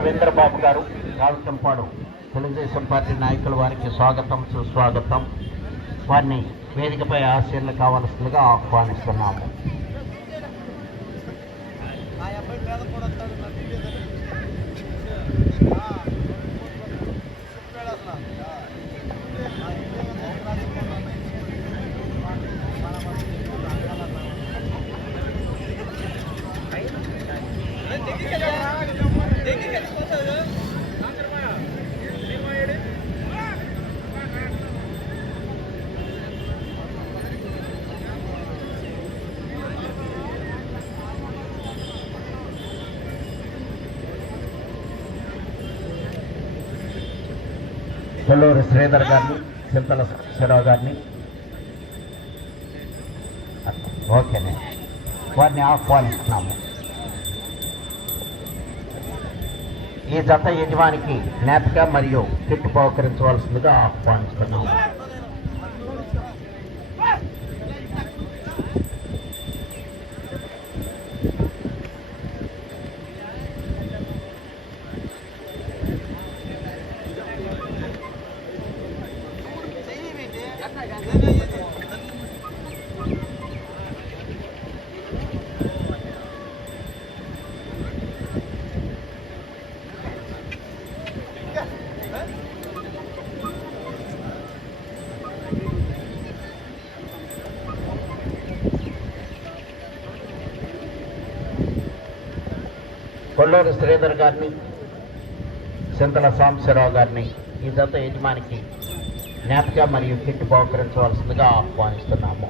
రవీంద్రబాబు గారు రావుతంపాడు తెలుగుదేశం పార్టీ నాయకుల వారికి స్వాగతం సుస్వాగతం. వారిని వేదికపై ఆశీర్లు కావలసిందిగా ఆహ్వానిస్తున్నాము. చెల్లూరు శ్రీధర్ గారిని చింతల శరావు గారిని. ఓకేనే వారిని ఆహ్వానిస్తున్నాము. ఈ జత యజమానికి జ్ఞాపిక మరియు కిట్ బహుకరించవలసిందిగా ఆహ్వానిస్తున్నాము. కొల్లూరు శ్రీధర్ గారిని చింతల సాంబశివరావు గారిని ఈ జత యజమానికి జ్ఞాపిక మరియు కిట్ బహుకరించవలసిందిగా ఆహ్వానిస్తున్నాము.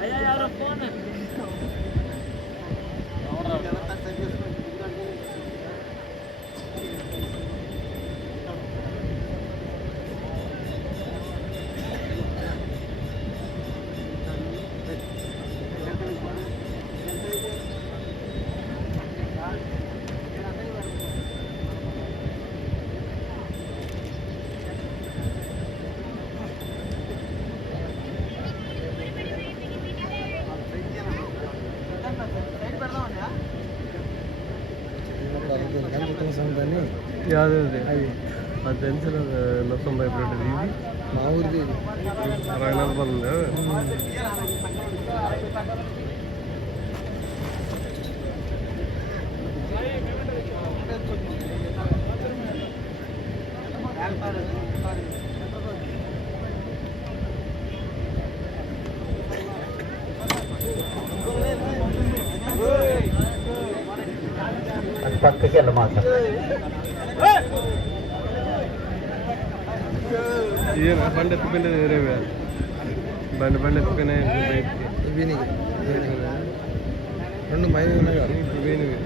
అదే అదే. అది తెలిసిన లక్షం భయపడేది ఇది? మా ఊరిది పక్కకి వెళ్ళమాట ఏం బండి ఎత్తుకుంటే వేరే బండి బండి ఎత్తుకునే బయటికి. రెండు కదా. ఇప్పుడు పోయినవి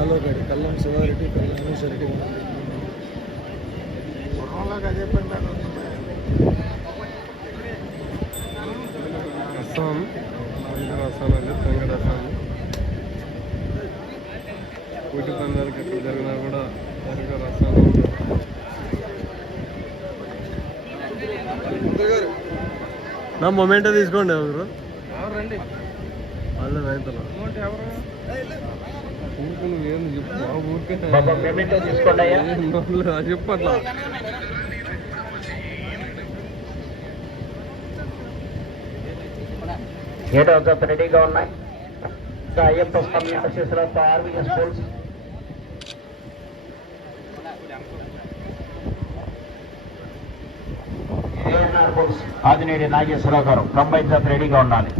ఆలోకాడి కల్లం శివారెడ్డి కల్లం హనుషరెడ్డి అస్సాం అస్సాం అంటే తెంగడ అస్సాం కోటి పందాలకి జరిగినా నా మొమెంటో తీసుకోండి ఎవరు? రండి వాళ్ళు రైతులు. ఊరికి నువ్వేం చెప్పు మా ఊరికే. బాబా పేమెంట్ తీసుకోండి అయ్యా. ఏం నోళ్ళు అది చెప్పు అట్లా. ఏడవ జత రెడీగా ఉన్నాయి. ఇంకా అయ్యప్ప స్వామి ఆశీస్సులతో ఆర్వీఎస్ స్కూల్స్. ఆదినేడి నాగేశ్వరరావు గారు. కంబైన్ రెడీగా ఉండాలి.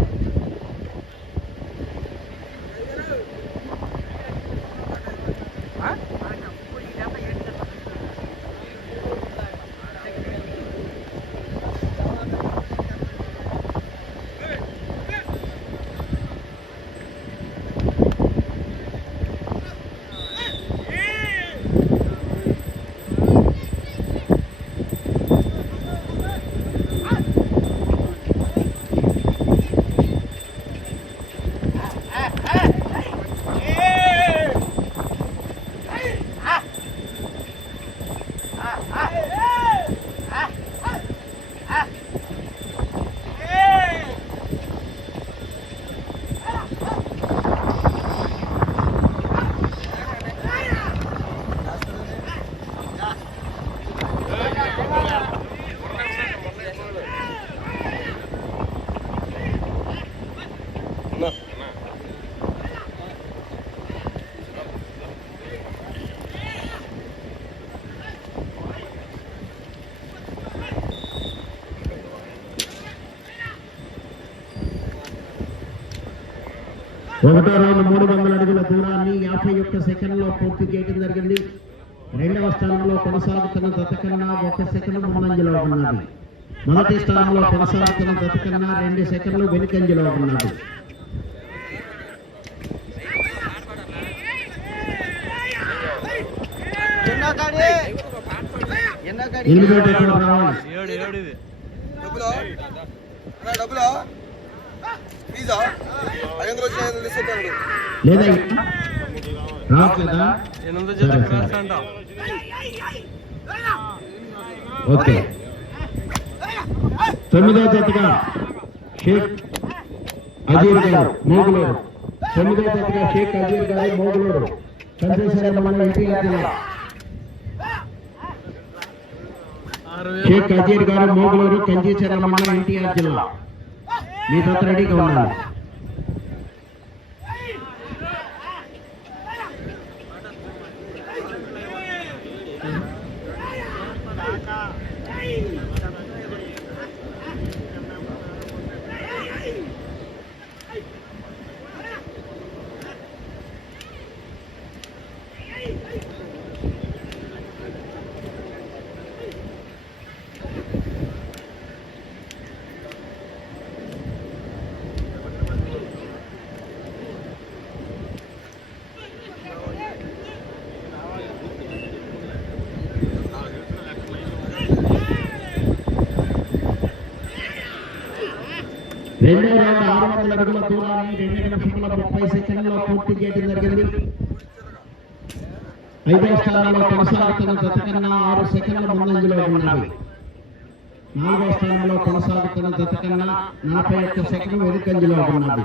ఒకటో రౌండ్ మూడు వందల అడుగుల దూరాన్ని యాభై ఒక్క సెకండ్లో పూర్తి చేయడం జరిగింది. రెండవ స్థానంలో కొనసాగుతున్న జత కన్నా ఒక సెకండ్ ముందంజలో ఉన్నది. మొదటి స్థానంలో కొనసాగుతున్న జత కన్నా రెండు సెకండ్లు వెనుకంజలో ఉన్నది. ఎనిమిదో జత రావాలి. ఏడు ఏడు ఇది. డబ్బులు? అన్నా డబ్బులు? ఐదు లేదా రావట్లేదా? ఓకే. తొమ్మిదో జతగా షేక్ అజీర్ గారు మోగులూరు తొమ్మిదో జతగా షేక్ అజీర్ గారు మోగులూరు కంచేశ్వర మండలం ఎన్టీఆర్ జిల్లా. షేక్ అజీర్ గారు మోగులూరు కంచేశ్వర మండలం ఎన్టీఆర్ జిల్లా. మీ జత రెడీగా ఉండాలి రెండో రౌండ్ ఆరు వందల అడుగుల దూరాన్ని రెండు నిమిషముల ముప్పై సెకండ్లలో పూర్తి చేయడం జరిగింది ఐదో స్థానంలో కొనసాగుతున్న జతకన్నా ఆరు సెకండ్ల ముందంజలో ఉన్నవి నాలుగో స్థానంలో కొనసాగుతున్న జతకన్నా నలభై ఒక్క సెకండ్ వెనుకంజలో ఉన్నది.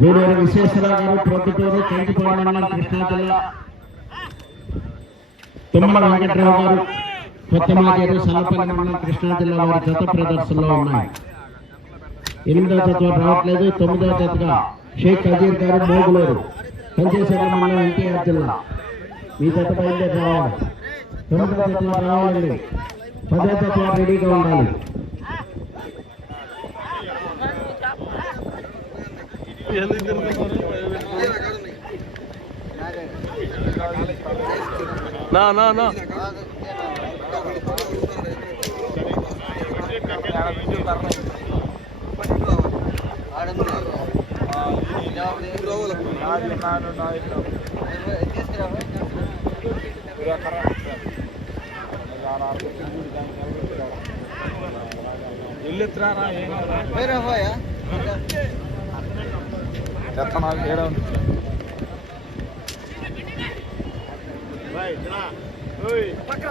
గూడూరు విశ్వేశ్వరరావు గారు ప్రొద్దుటూరు కంటిపోవడం మండలం కృష్ణా జిల్లా తుమ్మల వెంకట్రావు గారు కొత్త మాజేరు సలపల్లి మండలం కృష్ణా జిల్లా వారి జత ప్రదర్శనలో ఉన్నాయి. ఎనిమిదో జత రావట్లేదు తొమ్మిదో జతగా షేక్ అజీర్ గారు మోగులేరు. పనిచేశారు మన ఎన్టీఆర్ జిల్లా మీ జత రావాలి. తొమ్మిదో రెడీగా ఉండాలి. నా వెళ్ళిత్రారా వేరే పోయా చెత్తనాలు ఏడా ఉంది పక్కన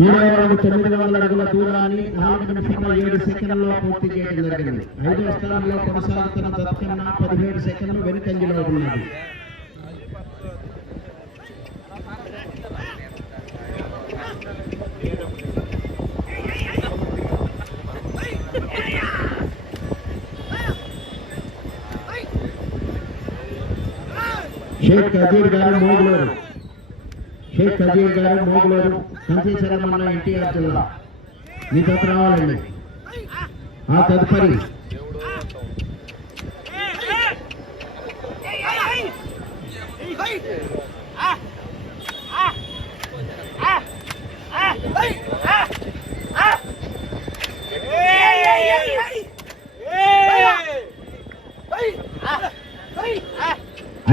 మూడవ రౌండ్ తొమ్మిది వందల అడుగుల దూరాన్ని నాలుగు నిమిషాల ఏడు సెకండ్లలో పూర్తి చేయడం జరిగింది. ఐదవ స్థానంలో కొనసాగుతున్న దత్తకన్నా పదిహేడు సెకండ్లు వెనుకంజలో ఉన్నది. షేక్ కదీర్ గారు మోగులూరు. షేక్ కదీర్ గారు మోగులూరు. కంచేశ్వర మండలం ఎన్టీఆర్ జిల్లా మీ జత రావాలండి ఆ తదుపరి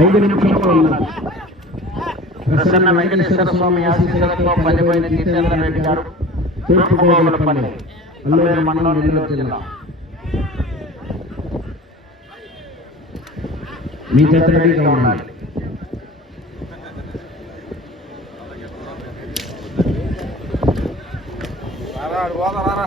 ఐదు నిమిషంలో ఉన్నది ప్రసన్న వెంకటేశ్వర స్వామి ఆశీస్సులతో పల్లెపోయిన జితేంద్ర రెడ్డి గారు తూర్పు గోగులపల్లి అల్లూరు మండలం నెల్లూరు జిల్లా. మీ చేత రెడీగా ఉండాలి. రారా ఆడు పోదా రారా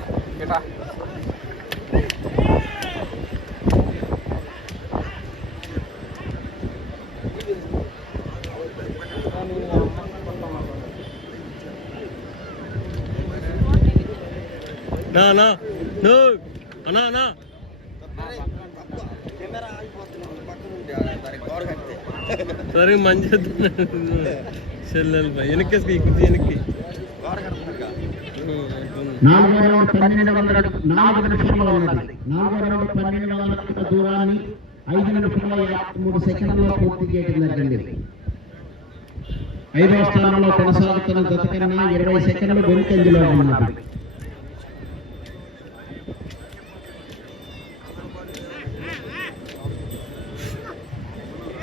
ఇటా నా అన్నా అన్నా సరే మంచి చెల్లెలు వెనక్కి వెనక్కి కవర్ రౌండ్ పన్నెండు వందల నాలుగు నిమిషంలో ఉన్నది నాలుగో రౌండ్ పన్నెండు వందల దూరాన్ని ఐదు నిమిషంలో యాభై మూడు సెకండ్లలో పూర్తి చేయడం జరిగింది ఐదవ స్థానంలో కొనసాగుతున్న జత కన్నా ఇరవై సెకండ్లు వెనుకంజలో ఉన్నది.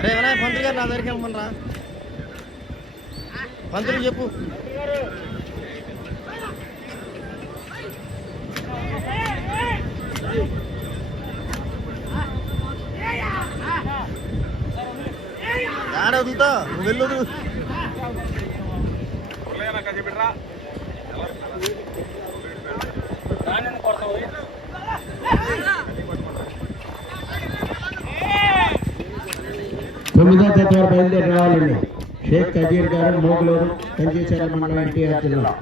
అరే వినాయక మంత్రి గారు నా దగ్గరికి వెళ్ళమనరా మంత్రి చెప్పు. ఆడ వదులుతా? నువ్వు వెళ్ళు కొడతావు? తొమ్మిదో జత వారు బయలుదేరి రావాలండి. షేక్ కజీర్ గారు మోగులూరు కంచేశ్వర మండలం ఎన్టీఆర్ జిల్లా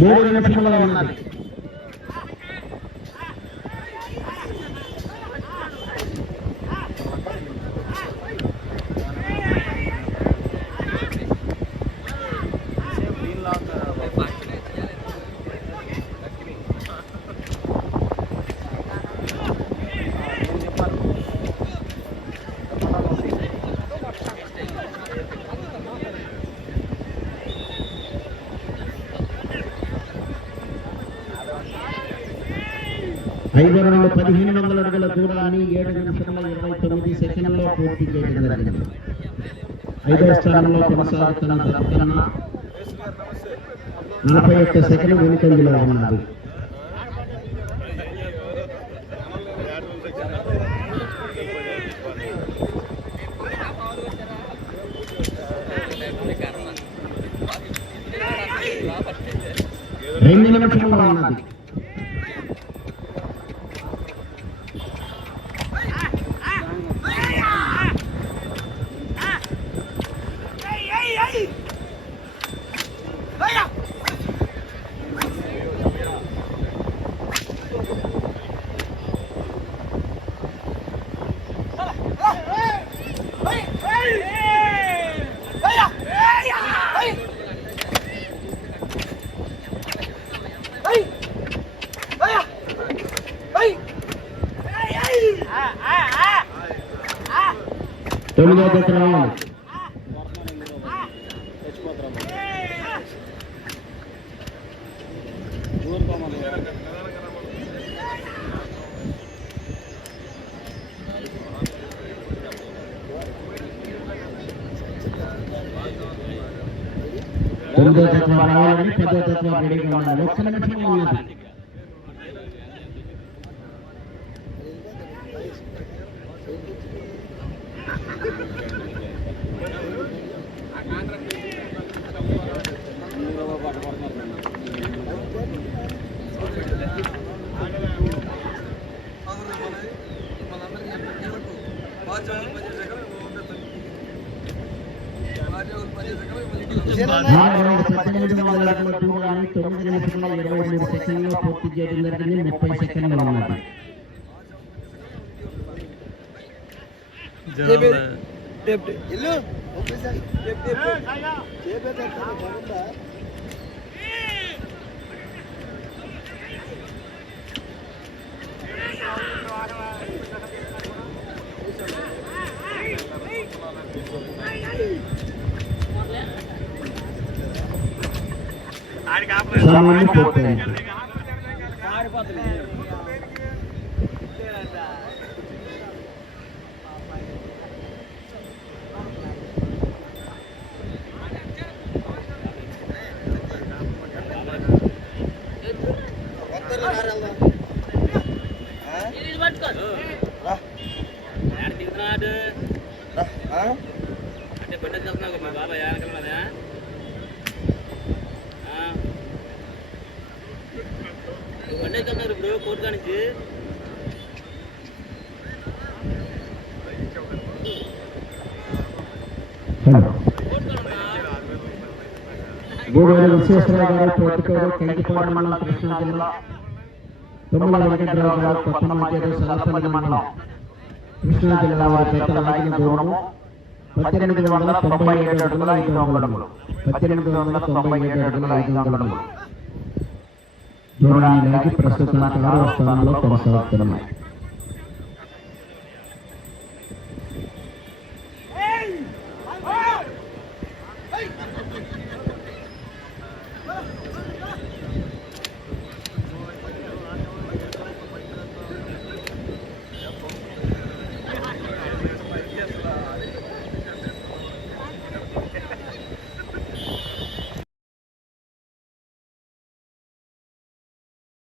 మూడు నిమిషంలో ఉన్నది ఐదు రెండు పదిహేను వందల అడుగుల దూరాన్ని ఏడు నిమిషంలో ఇరవై తొమ్మిది సెకండ్లో పూర్తి చేయడం జరిగింది. ఐదవ స్థానంలో కొనసాగుతున్న ప్రకటన నలభై ఒక్క సెకండ్ వెనుకంజలో ఉన్నది రెండు నిమిషంలో ఉన్నది. తొమ్మిదో తత్వం రావాలని పదో తత్వం రెడీగా ఉండాలి ఒక్క నిమిషం ఉన్నది నాలుగు పద్దెనిమిది వందల అడుగుల దూరాన్ని తొమ్మిది నిమిషంలో ఇరవై మూడు సెకండ్లో పూర్తి చేయడం జరిగింది ముప్పై సెకండ్లు ఉన్నది ఇల్లు सामूहिक होते हैं గూడూరు విశ్వేశ్వరరావు గారు ప్రొద్దుటూరు కంకిపాడు మండలం కృష్ణా జిల్లా తుమ్మల వెంకటరావు గారు కొత్త మార్కెట్ సలపల్లి మండలం కృష్ణా జిల్లా వారి చేత లాగిన దూరము పద్దెనిమిది వందల తొంభై ఏడు అడుగుల ఐదు వందల పద్దెనిమిది వందల తొంభై ఏడు అడుగుల ఐదు వందల దూరాన్ని లాగి నాటకాలు ఆరవ స్థానంలో కొనసాగుతున్నాయి